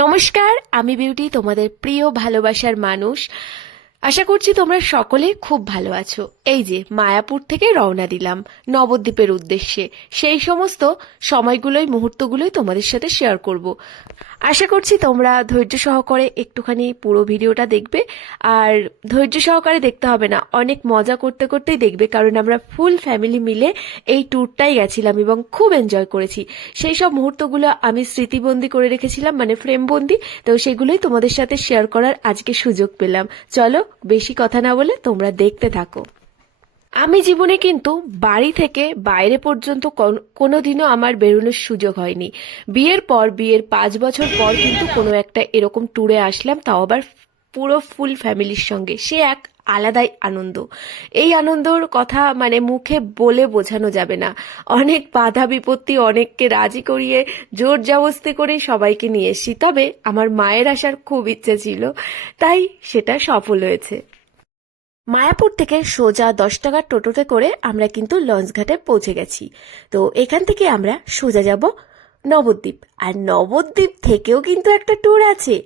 নমস্কার, আমি বিউটি, তোমাদের প্রিয় ভালোবাসার মানুষ। আশা করছি তোমরা সকলে খুব ভালো আছো। এই যে মায়াপুর থেকে রওনা দিলাম নবদ্বীপের উদ্দেশ্যে। সেই সমস্ত সময়গুলোই মুহূর্তগুলোই তোমাদের সাথে শেয়ার করব। আশা করছি তোমরা ধৈর্য সহকারে একটুখানি পুরো ভিডিওটা দেখবে। আর ধৈর্য সহকারে দেখতে হবে না, অনেক মজা করতে করতেই দেখবে, কারণ আমরা ফুল ফ্যামিলি মিলে এই ট্যুরটাই গেছিলাম এবং খুব এনজয় করেছি। সেই সব মুহূর্তগুলো আমি স্মৃতিবন্দি করে রেখেছিলাম, মানে ফ্রেমবন্দি। তো সেগুলোই তোমাদের সাথে শেয়ার করার আজকে সুযোগ পেলাম। চলো বেশি কথা না বলে তোমরা দেখতে থাকো। আমি জীবনে কিন্তু বাড়ি থেকে বাইরে পর্যন্ত কোনোদিনও আমার বেরোনোর সুযোগ হয়নি। বিয়ের পর, বিয়ের 5 বছর পর কিন্তু কোনো একটা এরকম ট্যুরে আসলাম, তাও আবার পুরো ফুল ফ্যামিলির সঙ্গে। সে এক আলাদাই আনন্দ। এই আনন্দর কথা মানে মুখে বলে বোঝানো যাবে না। অনেক বাধা বিপত্তি, অনেককে রাজি করিয়ে জোর জবরদস্তি করে সবাইকে নিয়ে এসেছি। তবে আমার মায়ের আসার খুব ইচ্ছে ছিল, তাই সেটা সফল হয়েছে। মায়াপুর থেকে সোজা 10 টাকার টোটোতে করে আমরা কিন্তু লঞ্চঘাটে পৌঁছে গেছি। তো এখান থেকে আমরা সোজা যাব নবদ্বীপ। আর নবদ্বীপ থেকেও কিন্তু একটা ট্যুর আছে।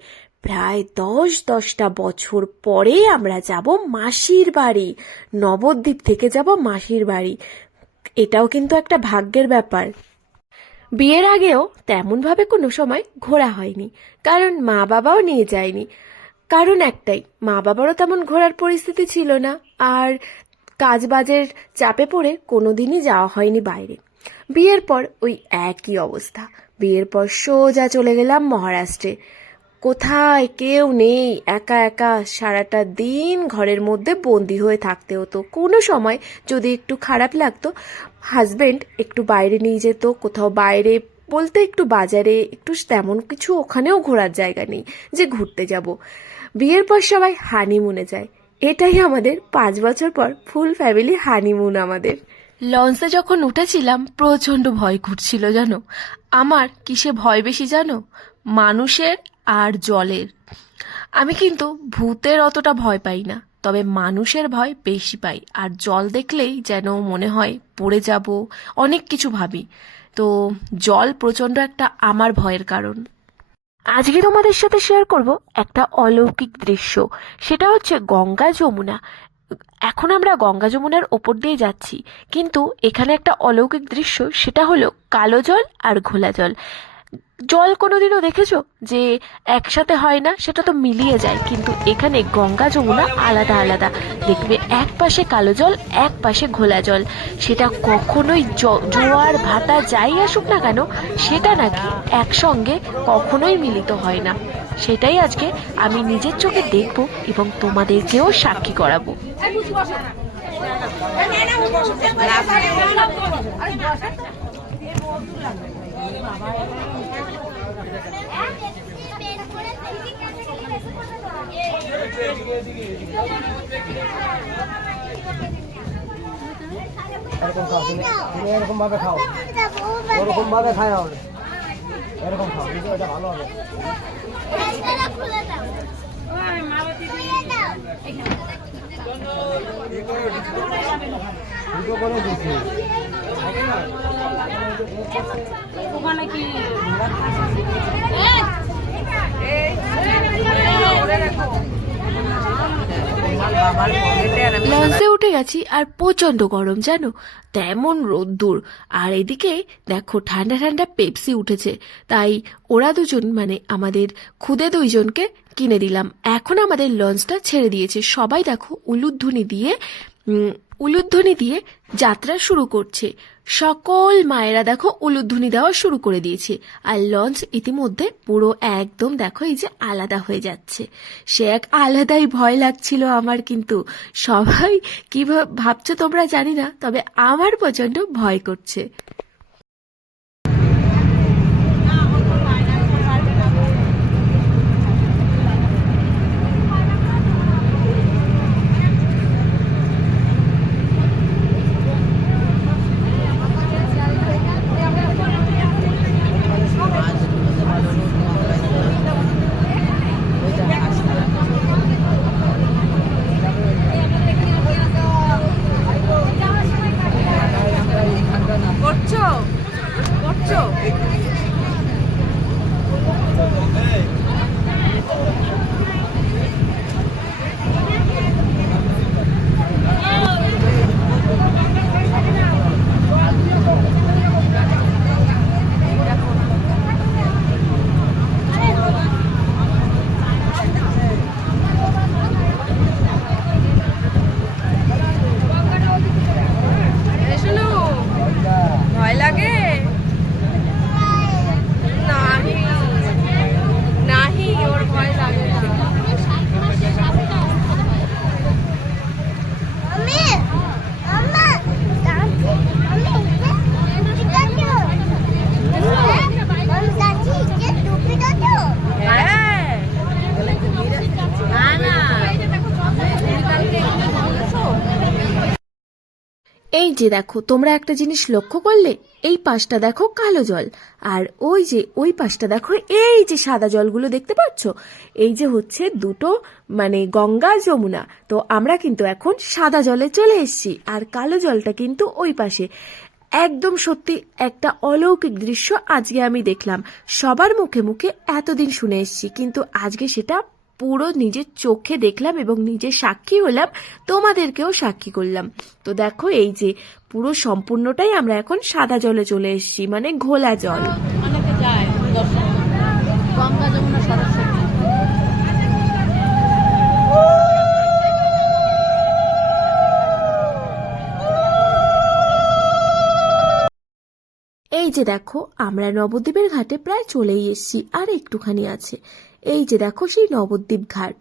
প্রায় 10টা বছর পরে আমরা যাব মাসির বাড়ি। নবদ্বীপ থেকে যাব মাসির বাড়ি। এটাও কিন্তু একটা ভাগ্যের ব্যাপার। বিয়ের আগেও তেমনভাবে কোনো সময় ঘোরা হয়নি, কারণ মা বাবাও নিয়ে যায়নি। কারণ একটাই, মা বাবারও তেমন ঘোরার পরিস্থিতি ছিল না, আর কাজবাজের চাপে পড়ে কোনোদিনই যাওয়া হয়নি বাইরে। বিয়ের পর ওই একই অবস্থা। বিয়ের পর সোজা চলে গেলাম মহারাষ্ট্রে। কোথায় কেউ নেই, একা একা সারাটা দিন ঘরের মধ্যে বন্দি হয়ে থাকতে হতো। কোনো সময় যদি একটু খারাপ লাগতো, হাজবেন্ড একটু বাইরে নিয়ে যেত, কোথাও বাইরে বলতে একটু বাজারে, একটু তেমন কিছু ওখানেও ঘোরার জায়গা নেই যে ঘুরতে যাব। বিয়ের পর সবাই হানিমুনে যায়। এটাই আমাদের 5 বছর পর ফুল ফ্যামিলি হানিমুন আমাদের। লঞ্চে যখন উঠেছিলাম প্রচণ্ড ভয় করছিল জানো। আমার কিসে ভয় বেশি জানো? মানুষের আর জলের। আমি কিন্তু ভূতের অতটা ভয় পাই না, তবে মানুষের ভয় বেশি পাই। আর জল দেখলেই যেন মনে হয় পড়ে যাব, অনেক কিছু ভাবি। তো জল প্রচণ্ড একটা আমার ভয়ের কারণ। আজকে তোমাদের সাথে শেয়ার করব একটা অলৌকিক দৃশ্য। সেটা হচ্ছে গঙ্গা যমুনা। এখন আমরা গঙ্গা যমুনার ওপর দিয়ে যাচ্ছি, কিন্তু এখানে একটা অলৌকিক দৃশ্য, সেটা হলো কালো জল আর ঘোলা জল। জল কোনোদিনও দেখেছো যে একসাথে হয় না? সেটা তো মিলিয়ে যায়, কিন্তু এখানে গঙ্গা যমুনা আলাদা আলাদা। দেখবে এক পাশে কালো জল, এক পাশে ঘোলা জল। সেটা কখনোই জোয়ার ভাটা যাই আসুক না কেন, সেটা নাকি একসঙ্গে কখনোই মিলিত হয় না। সেটাই আজকে আমি নিজের চোখে দেখব এবং তোমাদেরকেও সাক্ষী করাবো। এরকম খাও, তুমি এরকম ভাবে খাও, ওরকম ভাবে খাই হবে, এরকম খাও, বুঝছো? এটা ভালো হবে। দুটো করে দিচ্ছি ওখানে কি লঞ্চে উঠে গেছি আর প্রচন্ড গরম জানো, তেমন রোদ্দুর। আর এদিকে দেখো ঠান্ডা ঠান্ডা পেপসি উঠেছে, তাই ওরা দুজন মানে আমাদের খুদে দুইজনকে কিনে দিলাম। এখন আমাদের লঞ্চটা ছেড়ে দিয়েছে, সবাই দেখো উলুধ্বনি দিয়ে যাত্রা শুরু করছে। সকল মায়েরা দেখো উলুধ্বনি দেওয়া শুরু করে দিয়েছে, আর লঞ্চ ইতিমধ্যে পুরো একদম দেখো এই যে আলাদা হয়ে যাচ্ছে। সে এক আলাদাই ভয় লাগছিল আমার, কিন্তু সবাই কি ভাবছো তোমরা জানি না, তবে আমার প্রচন্ড ভয় করছে। করছো এই যে দেখো, তোমরা একটা জিনিস লক্ষ্য করলে, এই পাশটা দেখো কালো জল, আর ওই যে ওই পাশটা দেখো এই যে সাদা জলগুলো দেখতে পাচ্ছ, এই যে হচ্ছে দুটো মানে গঙ্গা আর যমুনা। তো আমরা কিন্তু এখন সাদা জলে চলে এসেছি, আর কালো জলটা কিন্তু ওই পাশে। একদম সত্যি একটা অলৌকিক দৃশ্য আজকে আমি দেখলাম। সবার মুখে মুখে এতদিন শুনে এসেছি, কিন্তু আজকে সেটা পুরো নিজের চোখে দেখলাম এবং নিজের সাক্ষী হলাম, তোমাদেরকেও সাক্ষী করলাম। তো দেখো এই যে পুরো সম্পূর্ণটাই আমরা এখন সাদা জলে চলে এসেছি, মানে ঘোলা জল। অনেকে যায় দর্শন করতে। গঙ্গা যমুনা সরস্বতী। এই যে দেখো, আমরা নবদ্বীপের ঘাটে প্রায় চলেই এসেছি, আর একটুখানি আছে। এই যে দেখো সেই নবদ্বীপ ঘাট।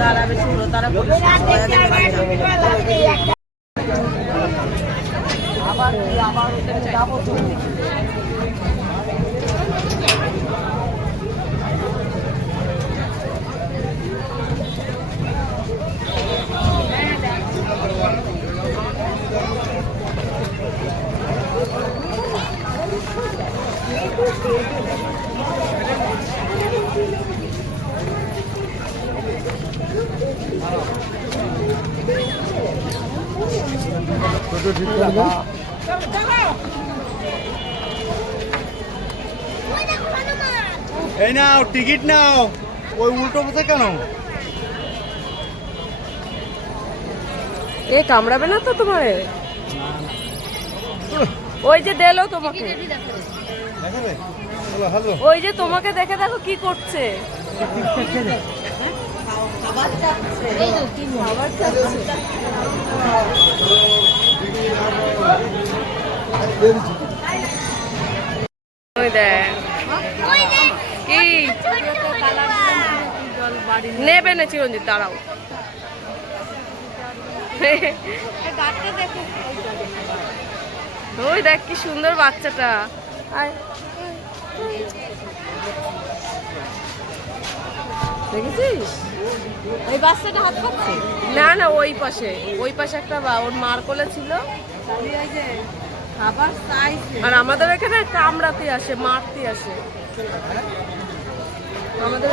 যারা বেশি হলো তারা এই নাও টিকিট নাও। ওই উল্টো পথে কেন? এ কামড়াবে না তো তোমার? ওই যে দিলো তোমাকে, দেখাবে? বলো হ্যালো। ওই যে তোমাকে দেখে দেখো কি করছে। ওই দেখ কি নেবে না চিরঞ্জিত, দাঁড়াও। ওই দেখ কি সুন্দর বাচ্চাটা। আয়। দেখেছিস এই বাচ্চাটা হাত খাচ্ছে? না না, ওই পাশে একটা ওর মার কোলে ছিল, আর আমাদের এখানে কামড়াতে আসে, মারতে আসে আমাদের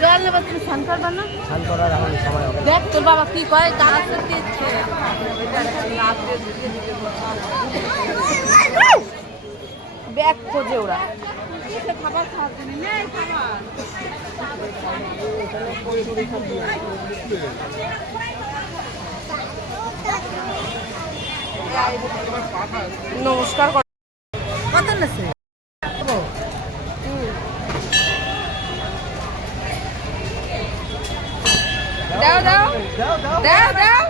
জল নেবা, তুমি স্নান করবা না? স্নান করার এখন সময় হবে। দেখ তোর বাবা কি করে, গাছ দিচ্ছে ব্যাগ খোঁজে ওরা। খাবার খাওয়াতে নেই খাবার। নমস্কার কত আছে? দাও দাও দাও দাও,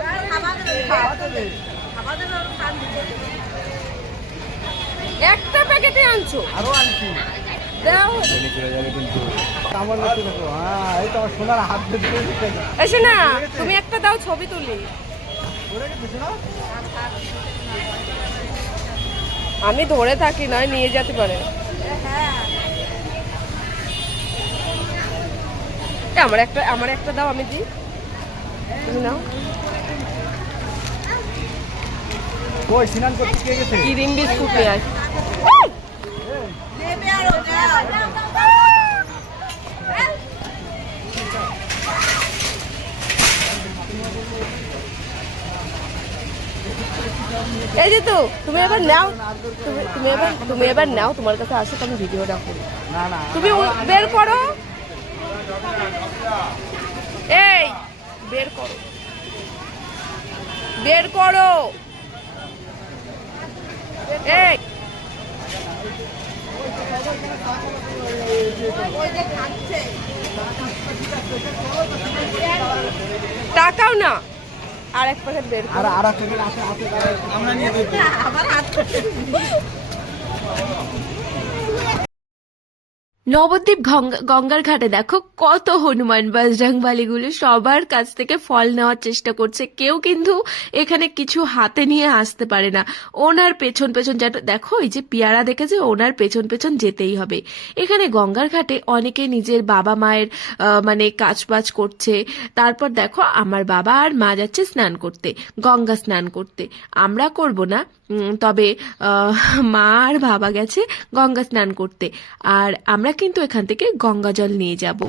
একটা প্যাকেটে আনছো? আরো আনছি। দাও। আমার লক্ষ্য দেখো। হ্যাঁ, এই তো আমার সোনার হাত ধরে এসে না, তুমি একটা দাও, ছবি তুলি। আমি ধরে থাকি, নয় নিয়ে যেতে পারে। আমার একটা দাও, আমি দিই, তুমি নাও। ওই স্নান করতে কে গেছে? ক্রিম বিস্কুট নিয়ে আস। এই যে তো তুমি এবার নাও, তুমি এবার নাও, তোমার কাছে আসো, আমি ভিডিওটা করি। না না, তুমি বের করো, এই বের করো, বের করো, এই টাকাও না, আর এক প্যাকেট বের করো। আর একটা দিন আসে আমরা নিয়ে দেবো। নবদ্বীপ গঙ্গার ঘাটে দেখো কত হনুমান বজরংবলীগুলো সবার কাছ থেকে ফল নেওয়ার চেষ্টা করছে। কেউ কিন্তু এখানে কিছু হাতে নিয়ে আসতে পারে না। ওনার পেছন পেছন দেখো, এই যে পিয়ারা দেখেছে, ওনার পেছন পেছন যেতেই হবে। এখানে গঙ্গার ঘাটে অনেকে নিজের বাবা মায়ের মানে কাজবাজ করছে। তারপর দেখো আমার বাবা আর মা যাচ্ছে স্নান করতে, গঙ্গা স্নান করতে। আমরা করব না, তবে মা আর বাবা গেছে গঙ্গা স্নান করতে, আর আমরা কিন্তু এখান থেকে গঙ্গা জল নিয়ে যাব।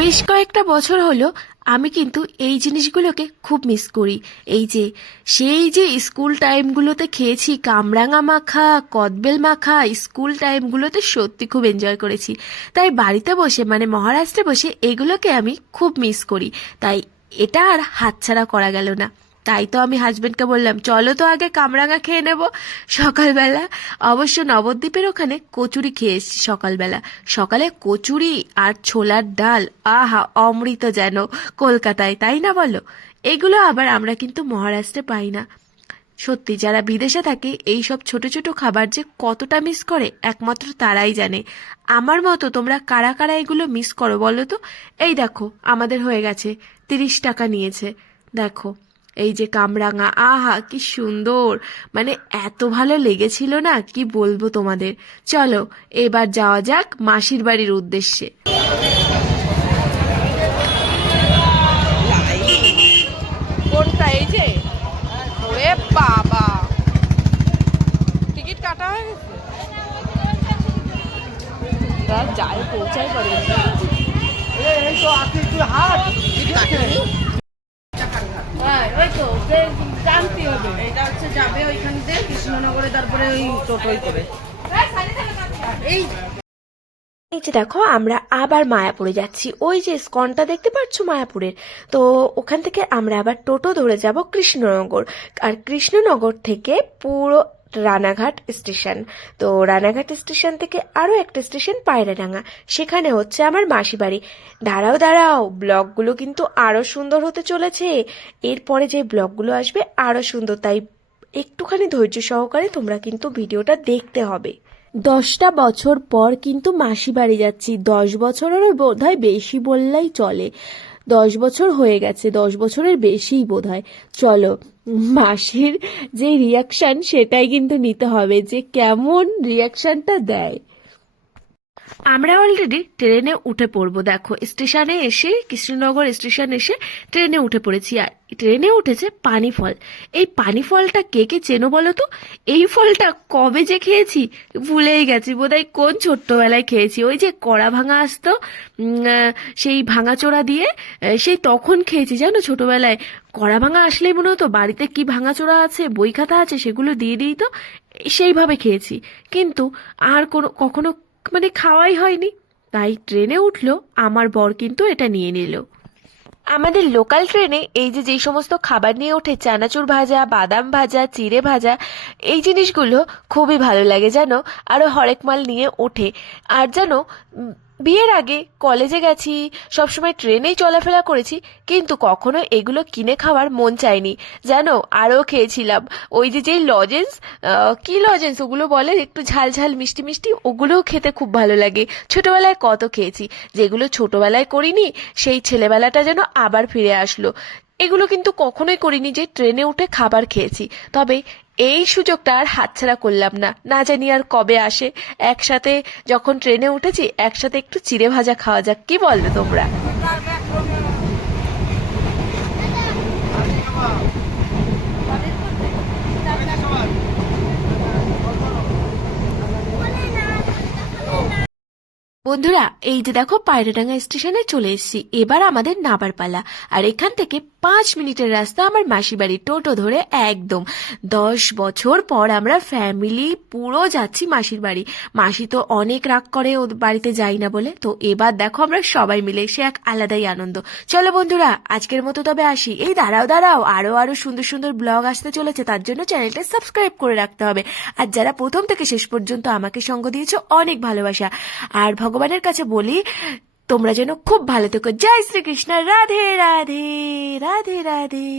বেশ কয়েকটা বছর হলো আমি কিন্তু এই জিনিসগুলোকে খুব মিস করি। এই যে সেই যে স্কুল টাইমগুলোতে খেয়েছি কামরাঙা মাখা, কদবেল মাখা, স্কুল টাইমগুলোতে সত্যি খুব এনজয় করেছি। তাই বাড়িতে বসে মানে মহারাষ্ট্রে বসে এগুলোকে আমি খুব মিস করি। তাই এটা আর হাতছাড়া করা গেল না। তাই তো আমি হাজবেন্ডকে বললাম, চলো তো আগে কামরাঙা খেয়ে নেব সকালবেলা। অবশ্য নবদ্বীপের ওখানে কচুরি খেয়ে এসেছি সকালবেলা। সকালে কচুরি আর ছোলার ডাল, আহা অমৃত যেন কলকাতায়, তাই না বলো? এগুলো আবার আমরা কিন্তু মহারাষ্ট্রে পাই না। সত্যি যারা বিদেশে থাকে এই সব ছোট ছোট খাবার যে কতটা মিস করে একমাত্র তারাই জানে। আমার মতো তোমরা কারা কারা এগুলো মিস করো বলো তো? এই দেখো আমাদের হয়ে গেছে, 30 টাকা নিয়েছে। দেখো এই যে কামরাঙা, আহা কি সুন্দর, মানে এত ভালো লেগেছিল না, কি বলবো তোমাদের। চলো এবার যাওয়া যাক মাসির বাড়ির উদ্দেশ্যে। কোনটা? এই যে, ওরে বাবা, টিকিট কাটা হয়ে গেছে, তার যাই পৌঁছাই পারে। এই তো আজকে তুই হাট হ্যাঁ, ওই তো জানতে হবে। এটা হচ্ছে যাবে ওইখান থেকে কৃষ্ণনগরে, তারপরে ওই টোটোই করে। এই এই যে দেখো আমরা আবার মায়াপুরে যাচ্ছি। ওই যে স্কনটা দেখতে পাচ্ছ মায়াপুরের, তো ওখান থেকে আমরা আবার টোটো ধরে যাব কৃষ্ণনগর। আর কৃষ্ণনগর থেকে পুরো রানাঘাট স্টেশন। তো রানাঘাট স্টেশন থেকে আরও একটা স্টেশন পায়রাডাঙ্গা, সেখানে হচ্ছে আমার মাসি বাড়ি। দাঁড়াও দাঁড়াও, ব্লগগুলো কিন্তু আরও সুন্দর হতে চলেছে। এরপরে যে ব্লগগুলো আসবে আরও সুন্দর, তাই একটুখানি ধৈর্য সহকারে তোমরা কিন্তু ভিডিওটা দেখতে হবে। 10টা বছর পর কিন্তু মাসি বাড়ি যাচ্ছি। 10 বছরেরও বোধহয় বেশি বললেই চলে। 10 বছর হয়ে গেছে, 10 বছরের বেশিই বোধহয়। চলো মাসির যে রিয়াকশন সেটাই কিন্তু নিতে হবে, যে কেমন রিয়াকশনটা দেয়। আমরা অলরেডি ট্রেনে উঠে পড়বো। দেখো স্টেশনে এসে, কৃষ্ণনগর স্টেশন এসে ট্রেনে উঠে পড়েছি। আর ট্রেনে উঠেছে পানি ফল। এই পানি ফলটা কে কে চেনো বলো তো? এই ফলটা কবে যে খেয়েছি ভুলেই গেছি, বোধহয় কোন ছোট্টবেলায় খেয়েছি। ওই যে কড়া ভাঙা আসতো, সেই ভাঙাচোরা দিয়ে, সেই তখন খেয়েছি জানো ছোটবেলায়। কড়া ভাঙা আসলেই মনে হতো বাড়িতে কি ভাঙাচোরা আছে, বই খাতা আছে, সেগুলো দিয়ে দিই তো, সেইভাবে খেয়েছি। কিন্তু আর কখনো মানে খাওয়াই হয়নি। তাই ট্রেনে উঠলো আমার বর কিন্তু এটা নিয়ে নিল। আমাদের লোকাল ট্রেনে এই যে যেই সমস্ত খাবার নিয়ে ওঠে, চানাচুর ভাজা, বাদাম ভাজা, চিড়ে ভাজা, এই জিনিসগুলো খুবই ভালো লাগে জানো। আরো হরেক মাল নিয়ে ওঠে। আর জানো, বিয়ের আগে কলেজে গেছি, সবসময় ট্রেনেই চলাফেরা করেছি, কিন্তু কখনো এগুলো কিনে খাওয়ার মন চায়নি জানো। আরও খেয়েছিলাম ওই যে যেই লজেন্স, কি লজেন্স ওগুলো বলে, একটু ঝাল ঝাল মিষ্টি মিষ্টি, ওগুলোও খেতে খুব ভালো লাগে। ছোটবেলায় কত খেয়েছি, যেগুলো ছোটবেলায় করিনি সেই ছেলেবেলাটা যেন আবার ফিরে আসলো। এগুলো কিন্তু কখনোই করিনি যে ট্রেনে উঠে খাবার খেয়েছি। তবে এই সুযোগটা আর হাতছাড়া করলাম না, না জানি আর কবে আসে। একসাথে যখন ট্রেনে উঠেছি, একসাথে একটু চিড়ে ভাজা খাওয়া যাক, কি বলবে তোমরা? বন্ধুরা এই যে দেখো পায়রাডাঙ্গা স্টেশনে চলে এসেছি। এবার আমাদের নাবার পালা। আর এখান থেকে 5 মিনিটের রাস্তা আমার মাসি বাড়ি। টোটো ধরে একদম 10 বছর পর আমরা ফ্যামিলি পুরো যাচ্ছি মাসির বাড়ি। মাসি তো অনেক রাগ করে ও বাড়িতে যাই না বলে, তো এবার দেখো আমরা সবাই মিলে, সে এক আলাদাই আনন্দ। চলো বন্ধুরা আজকের মতো তবে আসি। এই দাঁড়াও দাঁড়াও, আরো সুন্দর সুন্দর ব্লগ আসতে চলেছে, তার জন্য চ্যানেলটা সাবস্ক্রাইব করে রাখতে হবে। আর যারা প্রথম থেকে শেষ পর্যন্ত আমাকে সঙ্গ দিয়েছো, অনেক ভালোবাসা। আর ভগবানের কাছে বলি তোমরা যেন খুব ভালো থেকো। জয় শ্রীকৃষ্ণ। রাধে রাধে রাধে রাধে।